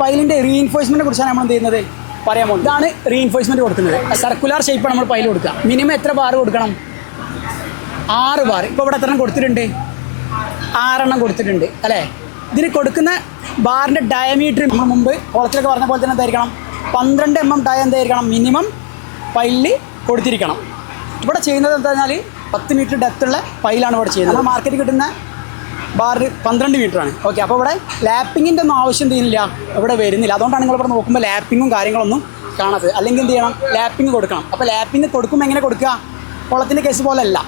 പൈലിൻ്റെ റീഇൻഫോഴ്സ്മെൻറ്റിനെ കുറിച്ചാണ് നമ്മൾ എന്ത് ചെയ്യുന്നത് പറയാൻ പോകുന്നത്. ഇതാണ് റീഇൻഫോഴ്സ്മെൻറ്റ് കൊടുക്കുന്നത്. സർക്കുലർ ഷേപ്പാണ് നമ്മൾ പൈൽ കൊടുക്കുക. മിനിമം എത്ര ബാർ കൊടുക്കണം? 6 ബാർ. ഇപ്പോൾ ഇവിടെ എത്ര കൊടുത്തിട്ടുണ്ട്? 6 എണ്ണം കൊടുത്തിട്ടുണ്ട് അല്ലേ. ഇതിന് കൊടുക്കുന്ന ബാറിൻ്റെ ഡയമീറ്റർ നമ്മൾ മുമ്പ് കുളത്തിലൊക്കെ പറഞ്ഞ പോലെ തന്നെ എന്തായിരിക്കണം? 12 mm ഡയ എന്തായിരിക്കണം? മിനിമം പൈലിൽ കൊടുത്തിരിക്കണം. ഇവിടെ ചെയ്യുന്നത് എന്താ പറഞ്ഞാൽ 10 മീറ്റർ ഡെപ്തുള്ള പൈലാണ് ഇവിടെ ചെയ്യുന്നത്. നമ്മൾ മാർക്കറ്റിൽ കിട്ടുന്ന ബാർ 12 മീറ്ററാണ്. ഓക്കെ, അപ്പോൾ ഇവിടെ ലാപ്പിങ്ങിൻ്റെ ഒന്നും ആവശ്യം ചെയ്യുന്നില്ല, ഇവിടെ വരുന്നില്ല. അതുകൊണ്ടാണ് നിങ്ങളിവിടെ നോക്കുമ്പോൾ ലാപ്പിങ്ങും കാര്യങ്ങളൊന്നും കാണാത്തത്. അല്ലെങ്കിൽ എന്ത് ചെയ്യണം? ലാപ്പിങ് കൊടുക്കണം. അപ്പോൾ ലാപ്പിങ് കൊടുക്കുമ്പോൾ എങ്ങനെ കൊടുക്കുക? കുളത്തിൻ്റെ കേസ് പോലെ അല്ല.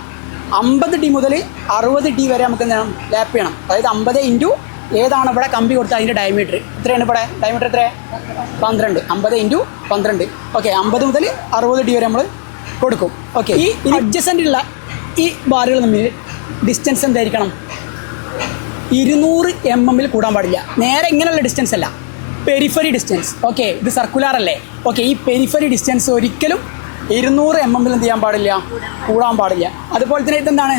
50D മുതൽ 60D വരെ നമുക്ക് എന്ത് ചെയ്യണം? ലാപ്പ് ചെയ്യണം. അതായത് 50 ഇൻറ്റു ഏതാണ് ഇവിടെ കമ്പി കൊടുത്താൽ അതിൻ്റെ ഡയമീറ്റർ എത്രയാണ്? ഇവിടെ ഡയമീറ്റർ എത്ര? 12. 50 ഇൻറ്റു 12. ഓക്കെ, 50 മുതൽ 60D വരെ നമ്മൾ കൊടുക്കും. ഓക്കെ, ഈ അഡ്ജസൻ്റുള്ള ഈ ബാറുകൾ തമ്മിൽ ഡിസ്റ്റൻസ് എന്തായിരിക്കണം? 200 mm കൂടാൻ പാടില്ല. നേരെ ഇങ്ങനെയുള്ള ഡിസ്റ്റൻസ് അല്ല, പെരിഫറി ഡിസ്റ്റൻസ്. ഓക്കെ, ഇത് സർക്കുലാർ അല്ലേ. ഓക്കെ, ഈ പെരിഫറി ഡിസ്റ്റൻസ് ഒരിക്കലും 200 mm എന്ത് ചെയ്യാൻ പാടില്ല? കൂടാൻ പാടില്ല. അതുപോലെ തന്നെ ഇതെന്താണ്?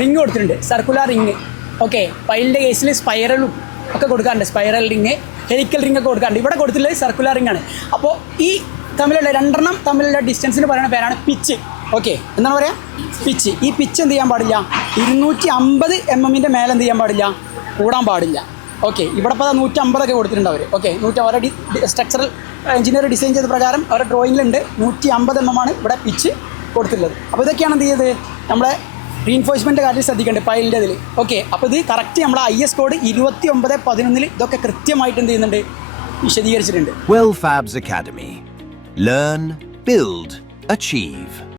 റിങ് കൊടുത്തിട്ടുണ്ട്, സർക്കുലാർ റിങ്. ഓക്കെ, പൈലിൻ്റെ കേസിൽ സ്പൈറലും ഒക്കെ കൊടുക്കാറുണ്ട്. സ്പൈറൽ റിങ്, ഹെലിക്കൽ റിങ് ഒക്കെ കൊടുക്കാറുണ്ട്. ഇവിടെ കൊടുത്തിട്ടുള്ളത് സർക്കുലാർ റിങ് ആണ്. അപ്പോൾ ഈ തമ്മിലുള്ള രണ്ടെണ്ണം തമ്മിലുള്ള ഡിസ്റ്റൻസിന് പറയുന്ന പേരാണ് പിച്ച്. ഓക്കെ, എന്താണ് പറയുക? പിച്ച്. ഈ പിച്ച് എന്ത് ചെയ്യാൻ പാടില്ല? 250 mm മേലെ എന്ത് ചെയ്യാൻ പാടില്ല? കൂടാൻ പാടില്ല. ഓക്കെ, ഇവിടെ ഇപ്പോൾ 150 കൊടുത്തിട്ടുണ്ട് അവർ. ഓക്കെ, 150 സ്ട്രക്ചറൽ എഞ്ചിനീയർ ഡിസൈൻ ചെയ്ത പ്രകാരം അവരുടെ ഡ്രോയിങ്ങിലുണ്ട് 150 mm ആണ് ഇവിടെ പിച്ച് കൊടുത്തിട്ടുള്ളത്. അപ്പോൾ ഇതൊക്കെയാണ് എന്ത് ചെയ്തത്? നമ്മളെ റീഇൻഫോഴ്സ്മെൻറ്റ് കാര്യത്തിൽ ശ്രദ്ധിക്കേണ്ടത് പൈലിൻ്റെ ഇതിൽ. ഓക്കെ, അപ്പോൾ ഇത് കറക്റ്റ് നമ്മളെ IS കോഡ് 2911 ഇതൊക്കെ കൃത്യമായിട്ട് എന്ത് ചെയ്യുന്നുണ്ട്? വിശദീകരിച്ചിട്ടുണ്ട്. Well Fabs Academy. Learn, build, achieve.